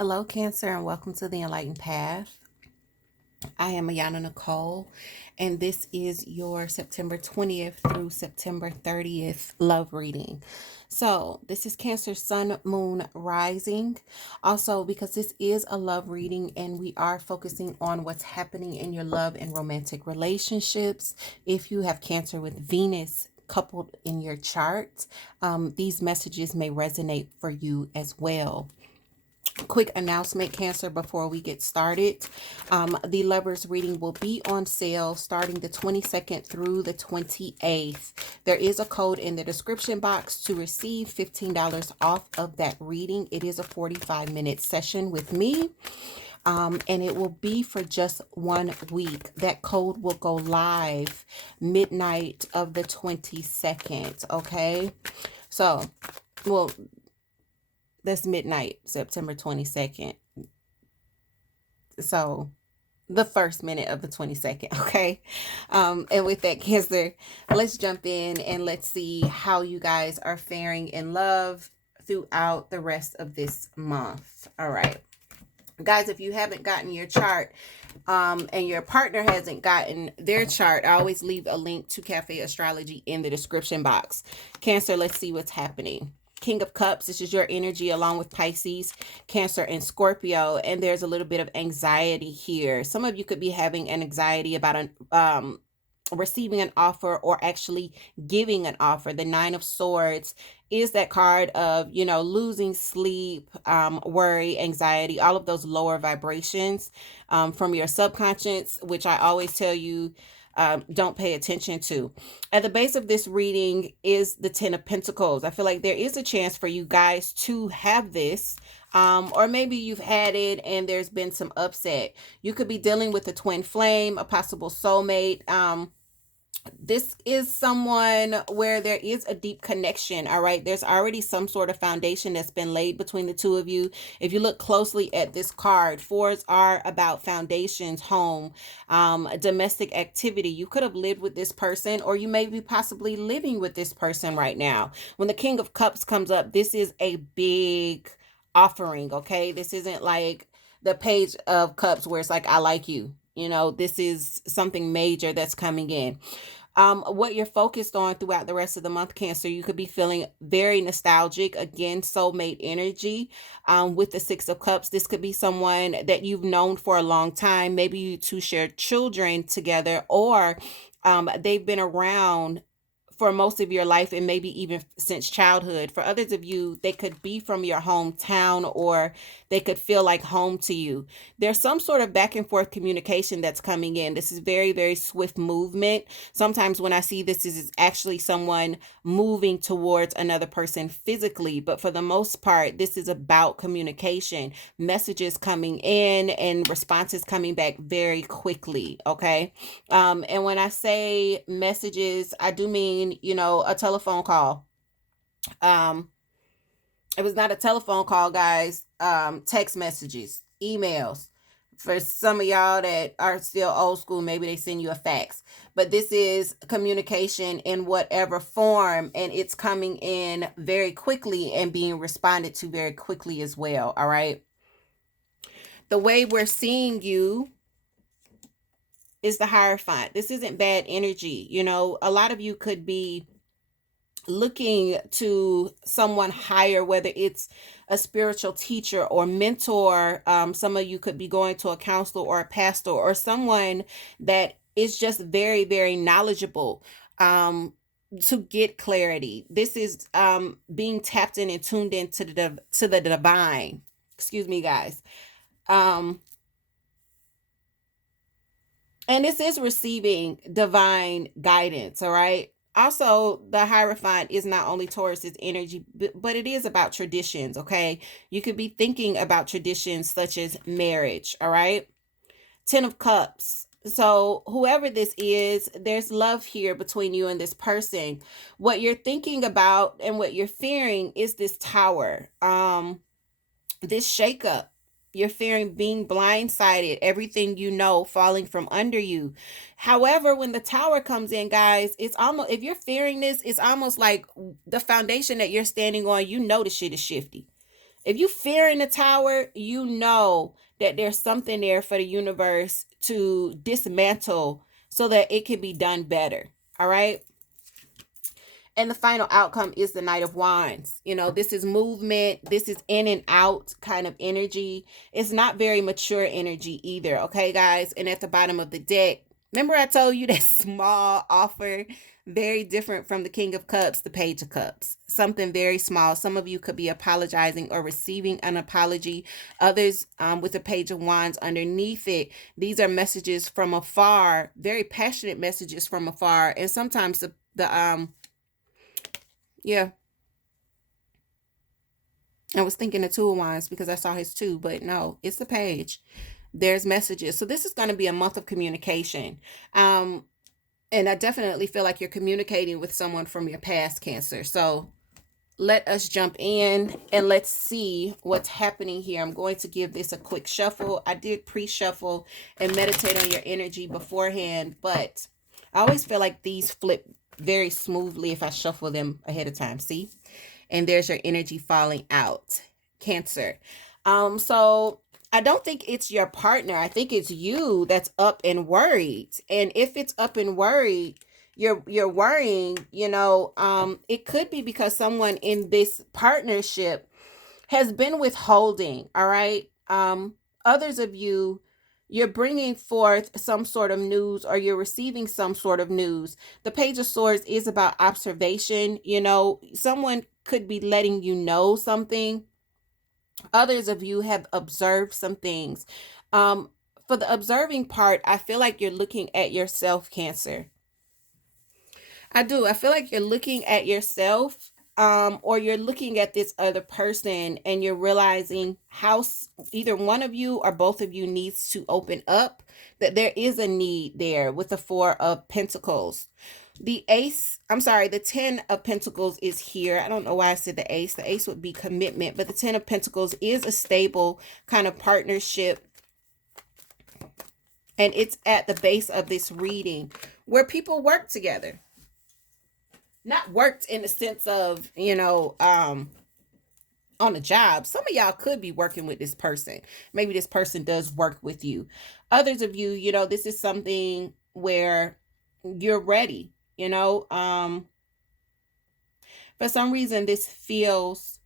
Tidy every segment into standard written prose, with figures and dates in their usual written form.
Hello, Cancer, and welcome to the Enlightened Path. I am Ayana Nicole, and this is your September 20th through September 30th love reading. So, this is Cancer Sun, Moon, Rising. Also, because this is a love reading and we are focusing on what's happening in your love and romantic relationships. If you have Cancer with Venus coupled in your chart, these messages may resonate for you as well. Quick announcement, Cancer, before we get started. The Lovers reading will be on sale starting the 22nd through the 28th. There is a code in the description box to receive $15 off of that reading. It is a 45-minute session with me, and it will be for just 1 week. That code will go live midnight of the 22nd, okay? So, well, that's midnight, September 22nd. So the first minute of the 22nd, okay? And with that, Cancer, let's jump in and let's see how you guys are faring in love throughout the rest of this month. All right. Guys, if you haven't gotten your chart, and your partner hasn't gotten their chart, I always leave a link to Café Astrology in the description box. Cancer, let's see what's happening. King of Cups, this is your energy along with Pisces, Cancer, and Scorpio. And there's a little bit of anxiety here. Some of you could be having an anxiety about receiving an offer or actually giving an offer. The Nine of Swords is that card of, losing sleep, worry, anxiety, all of those lower vibrations from your subconscious, which I always tell you, don't pay attention to. At the base of this reading is the Ten of Pentacles. I feel like there is a chance for you guys to have this, or maybe you've had it and there's been some upset. You could be dealing with a twin flame, a possible soulmate. This is someone where there is a deep connection. All right, there's already some sort of foundation that's been laid between the two of you. If you look closely at this card, fours are about foundations, home, domestic activity. You could have lived with this person, or you may be possibly living with this person right now. When the King of Cups comes up, this is a big offering. Okay, this isn't like the Page of Cups where it's like, I like you. This is something major that's coming in. What you're focused on throughout the rest of the month, Cancer, you could be feeling very nostalgic. Again, soulmate energy. With the Six of Cups, this could be someone that you've known for a long time. Maybe you two share children together, or they've been around for most of your life and maybe even since childhood. For others of you, they could be from your hometown, or they could feel like home to you. There's some sort of back and forth communication that's coming in. This is very, very swift movement. Sometimes when I see this, this is actually someone moving towards another person physically, but for the most part, this is about communication, messages coming in and responses coming back very quickly. Okay. And when I say messages, I do mean, a telephone call. It was not a telephone call, guys. Text messages, emails. For some of y'all that are still old school, maybe they send you a fax. But this is communication in whatever form, and it's coming in very quickly and being responded to very quickly as well. All right. The way we're seeing you is the Hierophant. This isn't bad energy. A lot of you could be looking to someone higher, whether it's a spiritual teacher or mentor. Some of you could be going to a counselor or a pastor, or someone that is just very, very knowledgeable, to get clarity. This is being tapped in and tuned into the divine. Excuse me, guys. And this is receiving divine guidance, all right? Also, the Hierophant is not only Taurus's energy, but it is about traditions, okay? You could be thinking about traditions such as marriage, all right? Ten of Cups. So whoever this is, there's love here between you and this person. What you're thinking about and what you're fearing is this Tower, this shakeup. You're fearing being blindsided, everything falling from under you. However, when the Tower comes in, guys, it's almost, if you're fearing this, it's almost like the foundation that you're standing on, the shit is shifty. If you fear in the tower, you know that there's something there for the universe to dismantle so that it can be done better. All right. And the final outcome is the Knight of Wands. You know, this is movement. This is in and out kind of energy. It's not very mature energy either. Okay, guys. And at the bottom of the deck, remember I told you that small offer, very different from the King of Cups, the Page of Cups. Something very small. Some of you could be apologizing or receiving an apology. Others, with the Page of Wands underneath it, these are messages from afar, very passionate messages from afar. And sometimes the yeah, I was thinking the Two of Wands because I saw his two, but no, it's the Page. There's messages. So this is going to be a month of communication. Um, and I definitely feel like you're communicating with someone from your past, Cancer. So let us jump in and let's see what's happening here. I'm going to give this a quick shuffle. I did pre-shuffle and meditate on your energy beforehand, but I always feel like these flip very smoothly if I shuffle them ahead of time. See? And there's your energy falling out, Cancer. So I don't think it's your partner. I think it's you that's up and worried. And if it's up and worried, you're worrying, it could be because someone in this partnership has been withholding. All right. Others of you, you're bringing forth some sort of news or you're receiving some sort of news. The Page of Swords is about observation. Someone could be letting you know something. Others of you have observed some things. For the observing part, I feel like you're looking at yourself, Cancer. I do. I feel like you're looking at yourself, or you're looking at this other person and you're realizing how either one of you or both of you needs to open up, that there is a need there with the Four of Pentacles. The 10 of Pentacles is here. I don't know why I said the ace. The ace would be commitment, but the 10 of Pentacles is a stable kind of partnership. And it's at the base of this reading where people work together. Not worked in the sense of, on a job. Some of y'all could be working with this person. Maybe this person does work with you. Others of you, this is something where you're ready. For some reason, this feels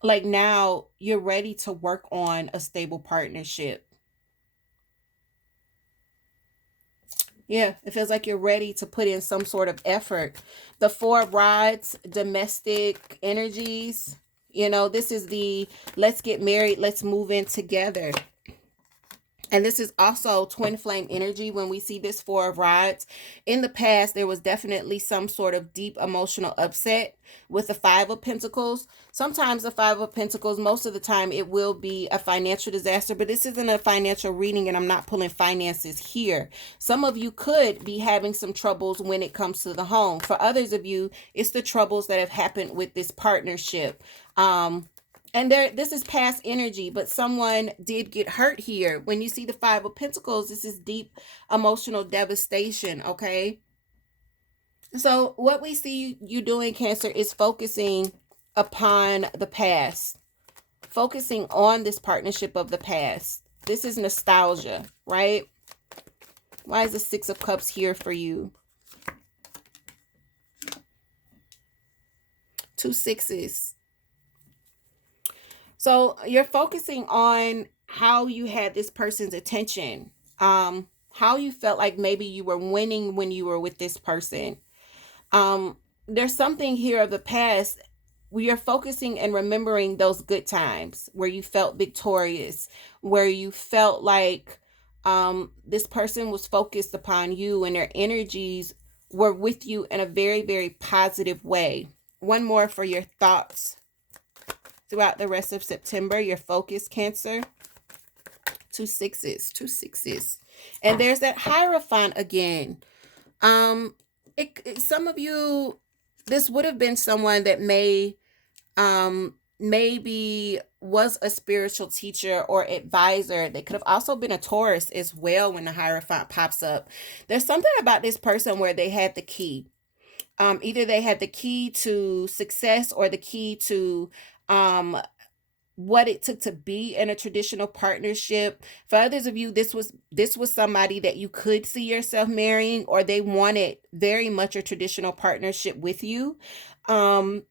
like now you're ready to work on a stable partnership. Yeah, it feels like you're ready to put in some sort of effort. The Four of Rods, domestic energies. This is the let's get married, let's move in together. And this is also twin flame energy when we see this Four of Rods. In the past, there was definitely some sort of deep emotional upset with the Five of Pentacles. Sometimes the Five of Pentacles, most of the time, it will be a financial disaster. But this isn't a financial reading, and I'm not pulling finances here. Some of you could be having some troubles when it comes to the home. For others of you, it's the troubles that have happened with this partnership. And this is past energy, but someone did get hurt here. When you see the Five of Pentacles, this is deep emotional devastation, okay? So what we see you doing, Cancer, is focusing upon the past. Focusing on this partnership of the past. This is nostalgia, right? Why is the Six of Cups here for you? Two sixes. So you're focusing on how you had this person's attention, how you felt like maybe you were winning when you were with this person. There's something here of the past where you're focusing and remembering those good times where you felt victorious, where you felt like this person was focused upon you and their energies were with you in a very, very positive way. One more for your thoughts throughout the rest of September, your focus, Cancer. Two sixes. And there's that Hierophant again. Some of you, this would have been someone that maybe was a spiritual teacher or advisor. They could have also been a Taurus as well when the Hierophant pops up. There's something about this person where they had the key. Either they had the key to success or the key to um, what it took to be in a traditional partnership. For others of you, this was somebody that you could see yourself marrying, or they wanted very much a traditional partnership with you. Um,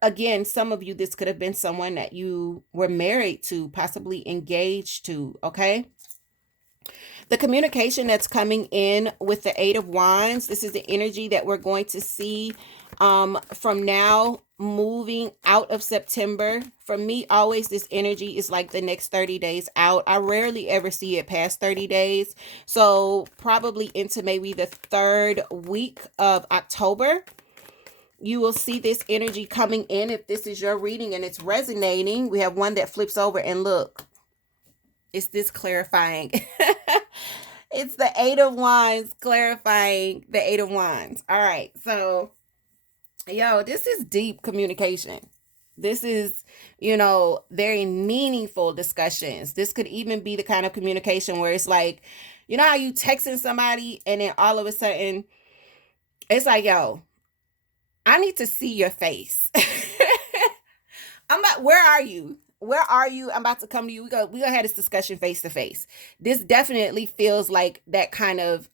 Again, some of you, this could have been someone that you were married to, possibly engaged to, okay? The communication that's coming in with the Eight of Wands, this is the energy that we're going to see from now moving out of September. For me, always this energy is like the next 30 days out. I rarely ever see it past 30 days. So probably into maybe the third week of October, you will see this energy coming in. If this is your reading and it's resonating, we have one that flips over and look, it's this clarifying. It's the Eight of Wands clarifying the Eight of Wands. All right. So, this is deep communication. This is, very meaningful discussions. This could even be the kind of communication where it's like, you know how you texting somebody and then all of a sudden it's like, yo, I need to see your face. Where are you? Where are you? I'm about to come to you. We gonna have this discussion face to face. This definitely feels like that kind of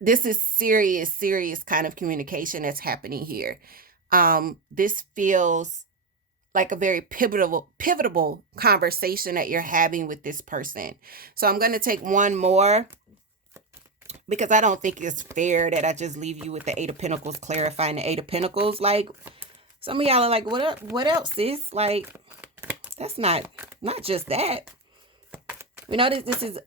this is serious kind of communication that's happening here. This feels like a very pivotal conversation that you're having with this person. So I'm gonna take one more, because I don't think it's fair that I just leave you with the Eight of Pentacles clarifying the Eight of Pentacles. Like, some of y'all are like, what else, sis? Like, that's not just that. We know this is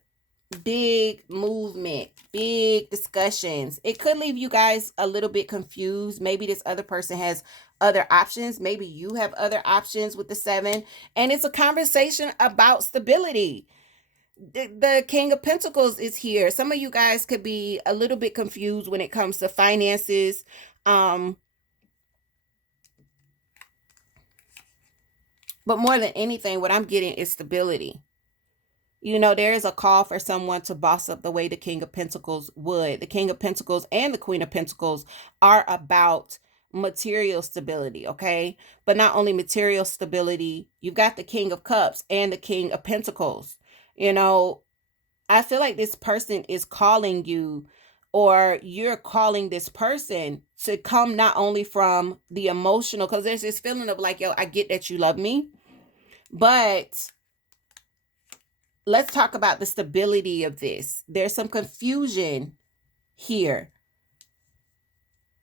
big movement, big discussions. It could leave you guys a little bit confused. Maybe this other person has other options. Maybe you have other options with the Seven. And it's a conversation about stability. The King of Pentacles is here. Some of you guys could be a little bit confused when it comes to finances. But more than anything, what I'm getting is stability. There is a call for someone to boss up the way the King of Pentacles would. The King of Pentacles and the Queen of Pentacles are about material stability, okay? But not only material stability, you've got the King of Cups and the King of Pentacles. I feel like this person is calling you, or you're calling this person to come not only from the emotional, because there's this feeling of like, yo, I get that you love me, but let's talk about the stability of this. There's some confusion here.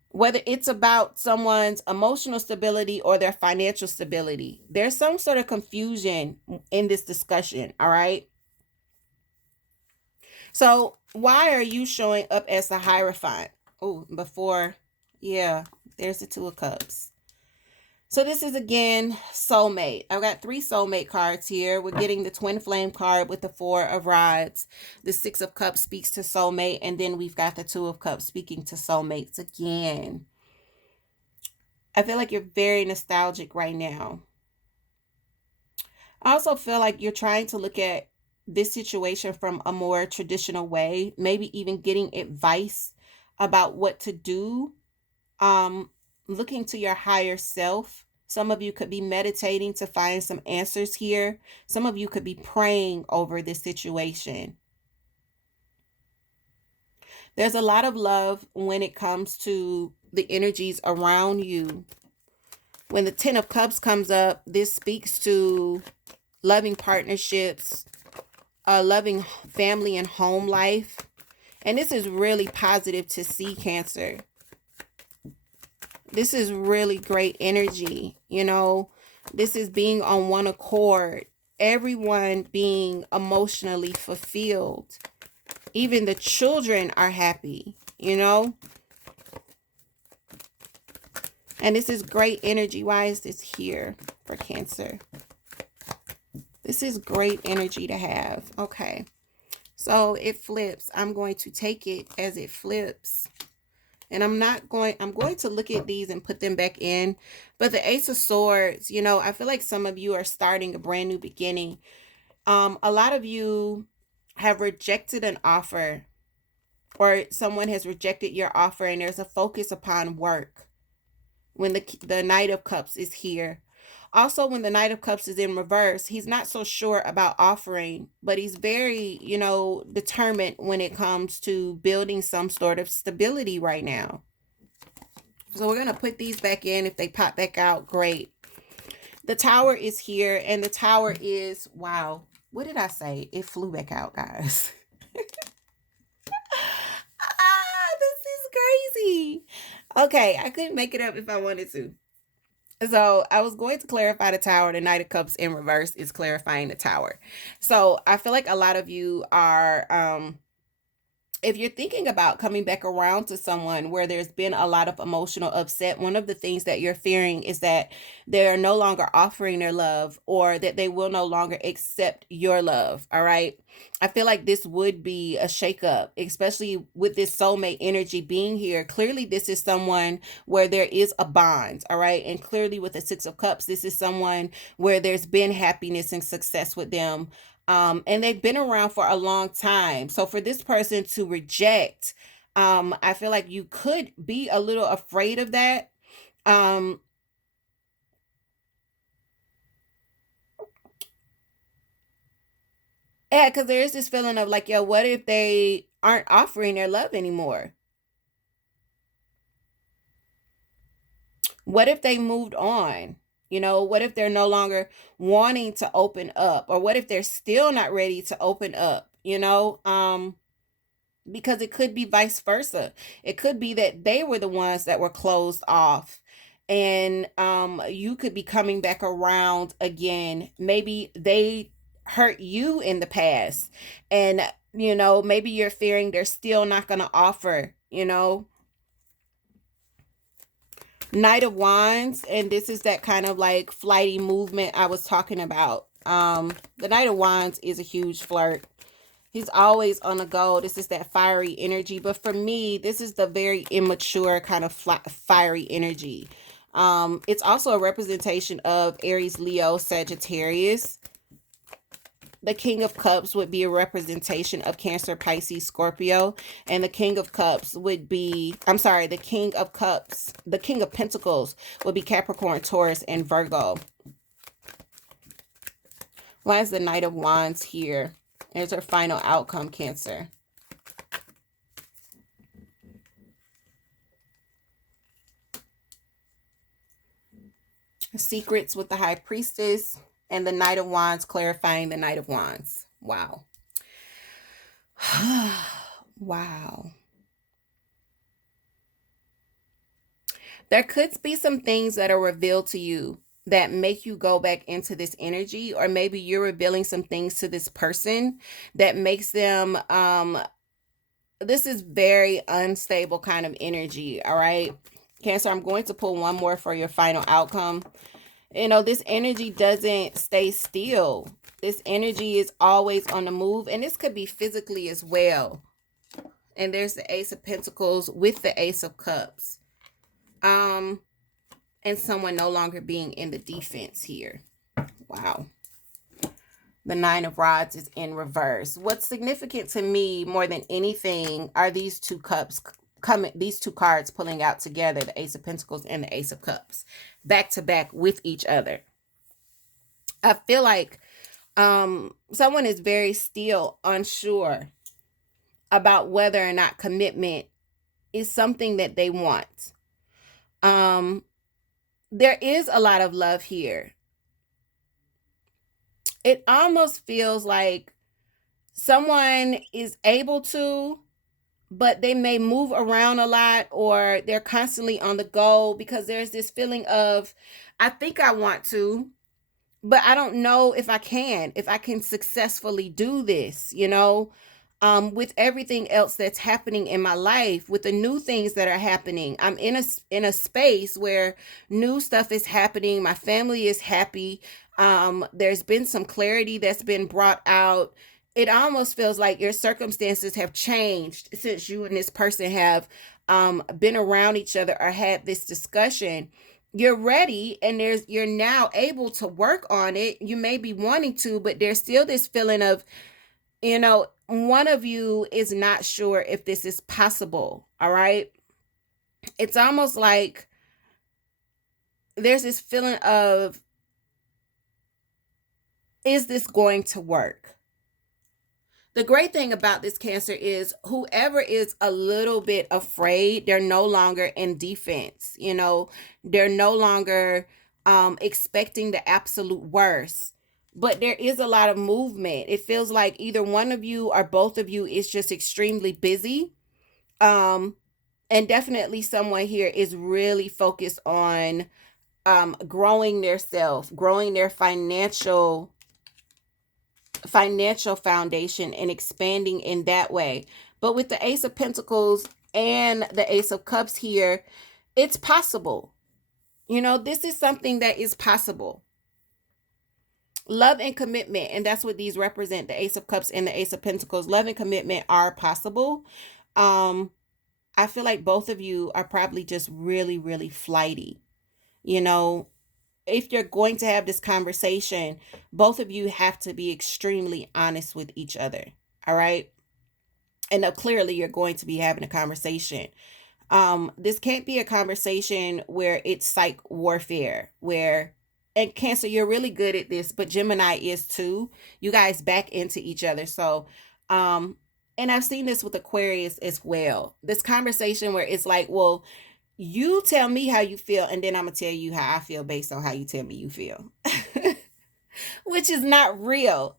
Whether it's about someone's emotional stability or their financial stability, there's some sort of confusion in this discussion, all right? So why are you showing up as the Hierophant? Oh, there's the Two of Cups. So this is, again, soulmate. I've got 3 soulmate cards here. We're getting the twin flame card with the 4 of rods. The 6 of cups speaks to soulmate. And then we've got the 2 of cups speaking to soulmates again. I feel like you're very nostalgic right now. I also feel like you're trying to look at this situation from a more traditional way. Maybe even getting advice about what to do. Looking to your higher self. Some of you could be meditating to find some answers here. Some of you could be praying over this situation. There's a lot of love when it comes to the energies around you. When the 10 of Cups comes up, this speaks to loving partnerships, loving family and home life. And this is really positive to see, Cancer. This is really great energy. This is being on one accord. Everyone being emotionally fulfilled. Even the children are happy, And this is great energy. Why is this here for Cancer? This is great energy to have. Okay. So it flips. I'm going to take it as it flips. And I'm going to look at these and put them back in. But the Ace of Swords, I feel like some of you are starting a brand new beginning. A lot of you have rejected an offer or someone has rejected your offer, and there's a focus upon work when the Knight of Cups is here. Also, when the Knight of Cups is in reverse, he's not so sure about offering, but he's very, determined when it comes to building some sort of stability right now. So we're going to put these back in. If they pop back out, great. The Tower is here, and the Tower is, wow, what did I say? It flew back out, guys. This is crazy. Okay, I couldn't make it up if I wanted to. So I was going to clarify the Tower. The Knight of Cups in reverse is clarifying the Tower. So I feel like a lot of you are, if you're thinking about coming back around to someone where there's been a lot of emotional upset, one of the things that you're fearing is that they're no longer offering their love, or that they will no longer accept your love. All right. I feel like this would be a shakeup, especially with this soulmate energy being here. Clearly, this is someone where there is a bond. All right. And clearly, with the Six of Cups, this is someone where there's been happiness and success with them. And they've been around for a long time. So for this person to reject, I feel like you could be a little afraid of that. Um, yeah, because there is this feeling of like, yo, what if they aren't offering their love anymore? What if they moved on? What if they're no longer wanting to open up? Or what if they're still not ready to open up? Because it could be vice versa. It could be that they were the ones that were closed off, and you could be coming back around again. Maybe they hurt you in the past, and maybe you're fearing they're still not going to offer. Knight of Wands, and this is that kind of like flighty movement I was talking about. The Knight of Wands is a huge flirt. He's always on the go. This is that fiery energy. But for me, this is the very immature kind of fiery energy. It's also a representation of Aries, Leo, Sagittarius. The King of Cups would be a representation of Cancer, Pisces, Scorpio. And the King of Cups would be, I'm sorry, the King of Cups, the King of Pentacles would be Capricorn, Taurus, and Virgo. Why is the Knight of Wands here? There's our final outcome, Cancer. Secrets with the High Priestess, and the Knight of Wands clarifying the Knight of Wands. Wow. Wow. There could be some things that are revealed to you that make you go back into this energy, or maybe you're revealing some things to this person that makes them this is very unstable kind of energy. All right, Cancer, I'm going to pull one more for your final outcome. This energy doesn't stay still. This energy is always on the move, and this could be physically as well. And there's the Ace of Pentacles with the Ace of Cups. And someone no longer being in the defense here. Wow. The Nine of Rods is in reverse. What's significant to me more than anything are these two cups these two cards pulling out together, the Ace of Pentacles and the Ace of Cups, back to back with each other. I feel like someone is very still unsure about whether or not commitment is something that they want. There is a lot of love here. It almost feels like someone is able to, but they may move around a lot, or they're constantly on the go, because there's this feeling of, I think I want to, but I don't know if I can successfully do this, with everything else that's happening in my life, with the new things that are happening. I'm in a space where new stuff is happening. My family is happy. There's been some clarity that's been brought out. It almost feels like your circumstances have changed since you and this person have been around each other or had this discussion. You're ready, and you're now able to work on it. You may be wanting to, but there's still this feeling of, One of you is not sure if this is possible. All right. It's almost like there's this feeling of, is this going to work? The great thing about this Cancer is whoever is a little bit afraid, they're no longer in defense. They're no longer expecting the absolute worst. But there is a lot of movement. It feels like either one of you or both of you is just extremely busy. Um, and definitely someone here is really focused on growing their self, growing their financial foundation and expanding in that way. But with the Ace of Pentacles and the Ace of Cups here, it's possible. This is something that is possible. Love and commitment, and that's what these represent, the Ace of Cups and the Ace of Pentacles. Love and commitment are possible. I feel like both of you are probably just really, really flighty. If you're going to have this conversation, both of you have to be extremely honest with each other. All right. And now clearly you're going to be having a conversation. This can't be a conversation where it's psych warfare, and Cancer, you're really good at this, but Gemini is too. You guys back into each other. So, and I've seen this with Aquarius as well. This conversation where it's like, well, you tell me how you feel, and then I'm going to tell you how I feel based on how you tell me you feel, which is not real.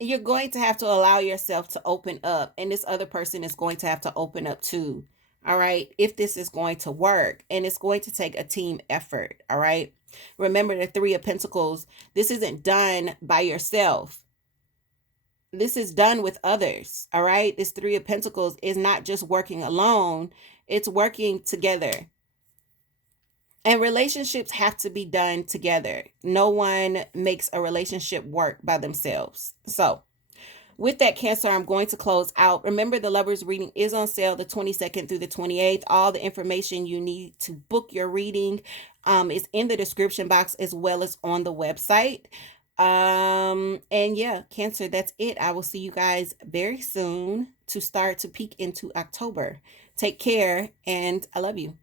You're going to have to allow yourself to open up, and this other person is going to have to open up too. All right. If this is going to work, and it's going to take a team effort. All right. Remember the Three of Pentacles. This isn't done by yourself. This is done with others. All right. This Three of Pentacles is not just working alone. It's working together. And relationships have to be done together. No one makes a relationship work by themselves. So with that, Cancer, I'm going to close out. Remember, the Lovers reading is on sale the 22nd through the 28th. All the information you need to book your reading is in the description box as well as on the website. And yeah, Cancer, that's it. I will see you guys very soon to start to peek into October. Take care, and I love you.